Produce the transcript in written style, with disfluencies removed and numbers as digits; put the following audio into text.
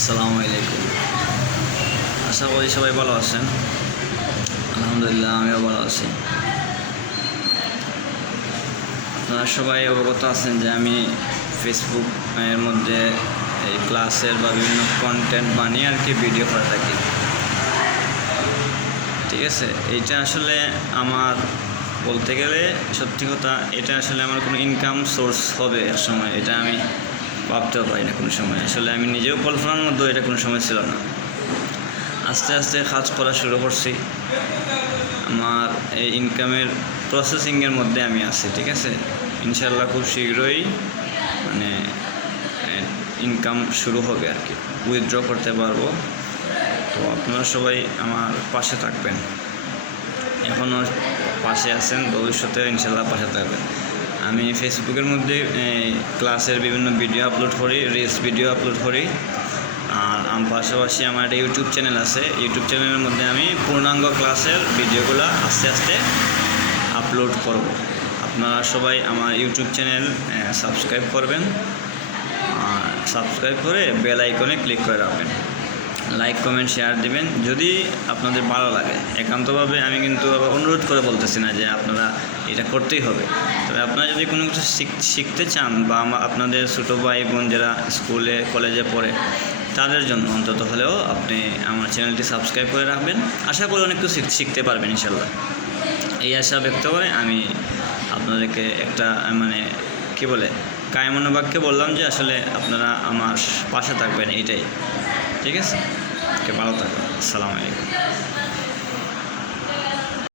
আসসালামু আলাইকুম। আশা করি সবাই ভালো আছেন। আলহামদুলিল্লাহ, আমিও ভালো আছি। আপনারা সবাই অবগত আছেন যে আমি ফেসবুক এর মধ্যে এই ক্লাসের বা বিভিন্ন কন্টেন্ট বানিয়ে আর কি ভিডিও করে থাকি। ঠিক আছে, এইটা আসলে আমার বলতে গেলে সত্যি কথা, এটা আসলে আমার কোনো ইনকাম সোর্স হবে এক সময়, এটা আমি ভাবতেও পারি না কোনো সময়। আসলে আমি নিজেও কল্পনার মধ্যে এটা কোনো সময় ছিল না। আস্তে আস্তে কাজ করা শুরু করছি। আমার এই ইনকামের প্রসেসিংয়ের মধ্যে আমি আছি। ঠিক আছে, ইনশাল্লাহ খুব শীঘ্রই মানে ইনকাম শুরু হবে আর কি, উইথড্র করতে পারবো। তো আপনারা সবাই আমার পাশে থাকবেন, এখনও পাশে আছেন, ভবিষ্যতে ইনশাল্লাহ পাশে থাকবেন। আমি ফেসবুকের মধ্যে ক্লাসের বিভিন্ন ভিডিও আপলোড করি, রিলস ভিডিও আপলোড করি। আর পাশাপাশি আমার একটা ইউটিউব চ্যানেল আছে। ইউটিউব চ্যানেলের মধ্যে আমি পূর্ণাঙ্গ ক্লাসের ভিডিওগুলো আস্তে আস্তে আপলোড করব। আপনারা সবাই আমার ইউটিউব চ্যানেল সাবস্ক্রাইব করবেন, সাবস্ক্রাইব করে বেল আইকনে ক্লিক করে রাখবেন, লাইক কমেন্ট শেয়ার দিবেন যদি আপনাদের ভালো লাগে। একান্তভাবে আমি কিন্তু আবার অনুরোধ করে বলতেছি না যে আপনারা এটা করতেই হবে। তবে আপনারা যদি কোনো কিছু শিখতে চান বা আপনাদের ছোটো ভাই বোন যারা স্কুলে কলেজে পড়ে তাদের জন্য অন্তত হলেও আপনি আমার চ্যানেলটি সাবস্ক্রাইব করে রাখবেন। আশা করি অনেক কিছু শিখতে পারবেন ইনশাল্লাহ। এই আশা ব্যক্ত করে আমি আপনাদেরকে একটা কি বলে কায়মনো বাক্যে বললাম যে আসলে আপনারা আমার পাশে থাকবেন, এইটাই। ঠিক আছে, ভালো থাকবেন। আসসালামু আলাইকুম।